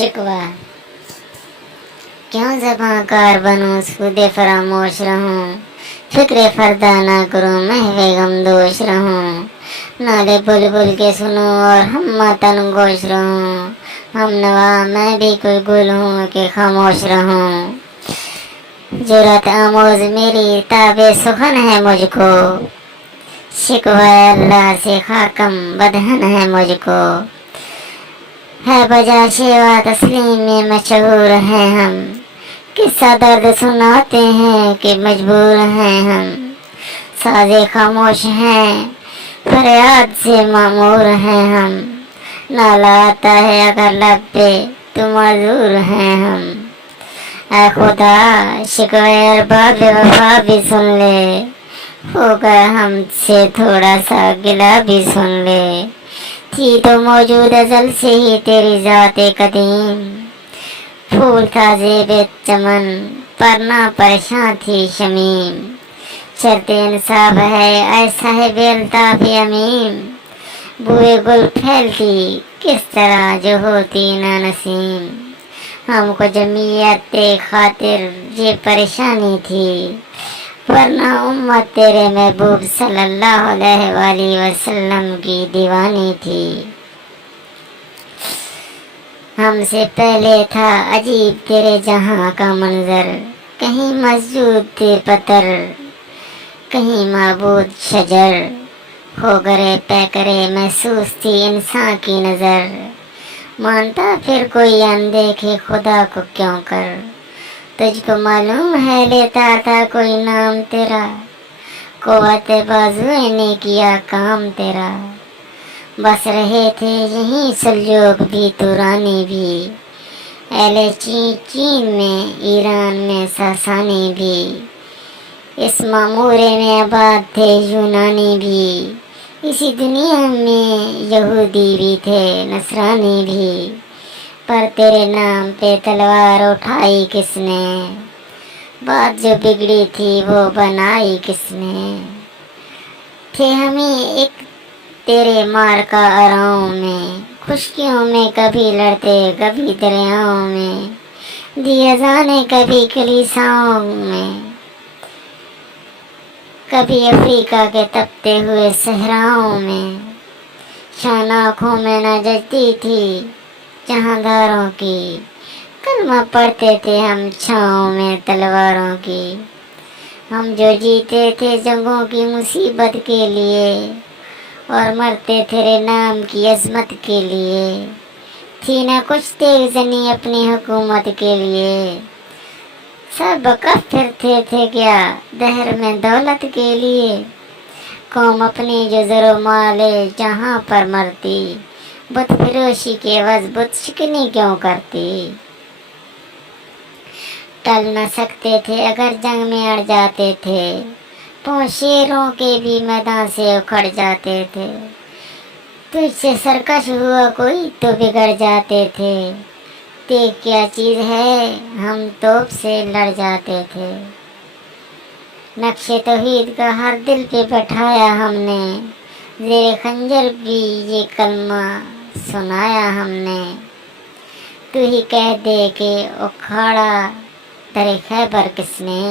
شکوہ کیوں زباں کار بنوں سود فراموش رہوں فکر فردہ نہ کروں محو غمدوش رہوں نالے بلبل کے سنوں اور ہم ماتن گوش رہوں ہم نوا میں بھی کوئی گل ہوں کہ خاموش رہوں جرات آموز میری تاب سخن ہے مجھ کو شکوہ اللہ سے خاکم بدہن ہے مجھ کو ہے بجا شیوا تسلیم میں مشہور ہیں ہم قصہ درد سناتے ہیں کہ مجبور ہیں ہم سازے خاموش ہیں فریاد سے معمور ہیں ہم نالا آتا ہے اگر لب پہ تو معذور ہیں ہم اے خدا شکوہ ارباب وفا بھی سن لے ہو گئے ہم سے تھوڑا سا گلہ بھی سن لے تھی تو موجود ازل سے ہی تیری ذات قدیم پھول تھا زیب چمن پر نہ پریشان تھی شمیم شرط انصاف ہے اے صاحب الطاف امیم بوئے گل پھیلتی کس طرح جو ہوتی نہ نسیم ہم کو جمعیت خاطر یہ پریشانی تھی ورنہ امت تیرے محبوب صلی اللہ علیہ وآلہ وسلم کی دیوانی تھی ہم سے پہلے تھا عجیب تیرے جہاں کا منظر کہیں مسجود تھے پتھر کہیں معبود شجر ہو گرے پے کرے محسوس تھی انسان کی نظر مانتا پھر کوئی اندیکھے خدا کو کیوں کر تجھ کو معلوم ہے لیتا تھا کوئی نام تیرا قوت بازو نے کیا کام تیرا بس رہے تھے یہیں سلجوق بھی تورانی بھی اہل چین میں ایران میں ساسانی بھی اس معمورے میں آباد تھے یونانی بھی اسی دنیا میں یہودی بھی تھے نصرانی بھی پر تیرے نام پہ تلوار اٹھائی کس نے بات جو بگڑی تھی وہ بنائی کس نے تھے ہمیں ایک تیرے مار کا آراؤں میں خشکیوں میں کبھی لڑتے کبھی دریاؤں میں دیے جانے کبھی کلیساؤں میں کبھی افریقہ کے تپتے ہوئے صحراؤں میں شان آنکھوں میں نہ جچتی تھی جہاں داروں کی کلمہ پڑھتے تھے ہم چھاؤں میں تلواروں کی ہم جو جیتے تھے جنگوں کی مصیبت کے لیے اور مرتے تیرے نام کی عظمت کے لیے تھی نہ کچھ تیغ زنی اپنی حکومت کے لیے سب کافر تھے کیا دہر میں دولت کے لیے قوم اپنی جو زر و مال جہاں پر مرتی بت فروشی کے عوض بت شکنی کیوں کرتی ٹل نہ سکتے تھے اگر جنگ میں اڑ جاتے تھے تو شیروں کے بھی میدان سے اکھڑ جاتے تھے تجھ سے سرکش ہوا کوئی تو بگڑ جاتے تھے دیکھ کیا چیز ہے ہم توپ سے لڑ جاتے تھے نقش توحید کا ہر دل پہ بٹھایا ہم نے زیر خنجر بھی یہ کلمہ سنایا ہم نے تو ہی کہہ دے کہ اکھاڑا در خیبر کس نے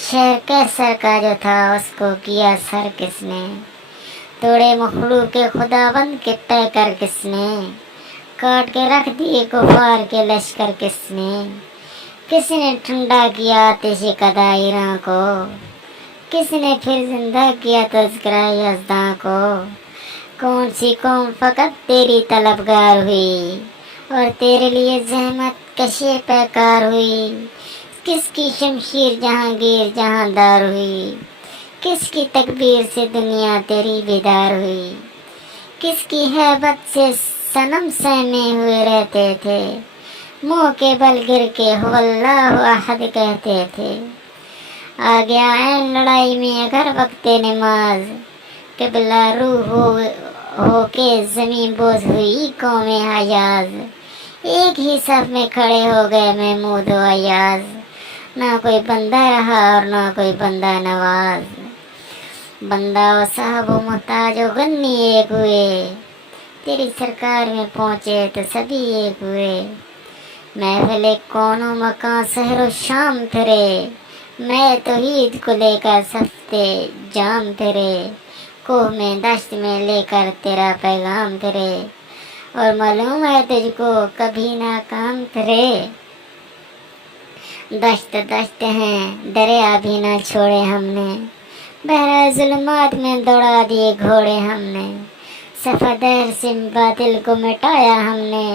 شہر کیسر کا جو تھا اس کو کیا سر کس نے توڑے مخلوق کے خداوند کے پے کر کس نے کاٹ کے رکھ دیے کفار کے لشکر کس نے ٹھنڈا کیا آتش قدائراں کو کس نے پھر زندہ کیا تذکرہ یزداں کو کون سی قوم فقط تیری طلبگار ہوئی اور تیرے لیے زحمت کشے پیکار ہوئی کس کی شمشیر جہانگیر جہاں دار ہوئی کس کی تکبیر سے دنیا تیری بیدار ہوئی کس کی ہیبت سے صنم سہمے ہوئے رہتے تھے منہ کے بل گر کے هو اللہ احد کہتے تھے آ گیا عین لڑائی میں اگر وقت نماز قبلہ روح ہو کے زمین بوس ہوئی قوم حجاز ایک ہی صف میں کھڑے ہو گئے محمود و ایاز نہ کوئی بندہ رہا اور نہ کوئی بندہ نواز بندہ و صاحب و محتاج و غنی ایک ہوئے تیری سرکار میں پہنچے تو سبھی ایک ہوئے، محفل کونوں مکان سحر و شام تیرے، میں توحید کو لے کر سفتے جام تیرے، کوہ میں دشت میں لے کر تیرا پیغام تیرے، اور معلوم ہے تجھ کو کبھی ناکام تیرے، دشت دشت ہیں دریا بھی نہ چھوڑے ہم نے، بہرا ظلمات میں دوڑا دیے گھوڑے ہم نے، صفدر سے باطل کو مٹایا ہم نے،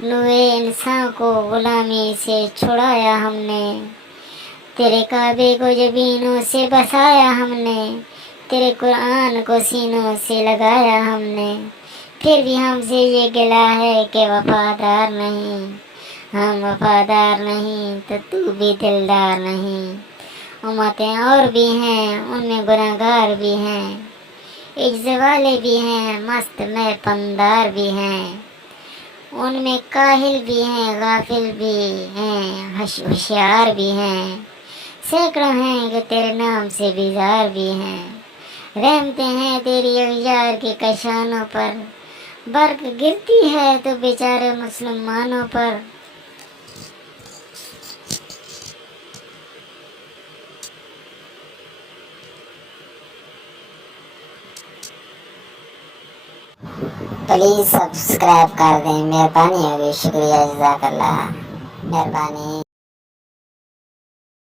نوے انسان کو غلامی سے چھڑایا ہم نے، تیرے کعبے کو جبینوں سے بسایا ہم نے، تیرے قرآن کو سینوں سے لگایا ہم نے، پھر بھی ہم سے یہ گلہ ہے کہ وفادار نہیں، ہم وفادار نہیں تو بھی دلدار نہیں، امتیں اور بھی ہیں ان میں گناہگار بھی ہیں، عجز والے بھی ہیں مست میں پندار بھی ہیں، ان میں کاہل بھی ہیں غافل بھی ہیں ہوشیار بھی ہیں، سینکڑوں ہیں کہ تیرے نام سے بیزار بھی ہیں، رحمتیں ہیں تیری اغیار کے کشانوں پر، برق گرتی ہے تو بیچارے مسلمانوں پر، پلیز سبسکرائب کر دیں، مہربانی ہوگی، شکریہ، جزاک اللہ، مہربانی۔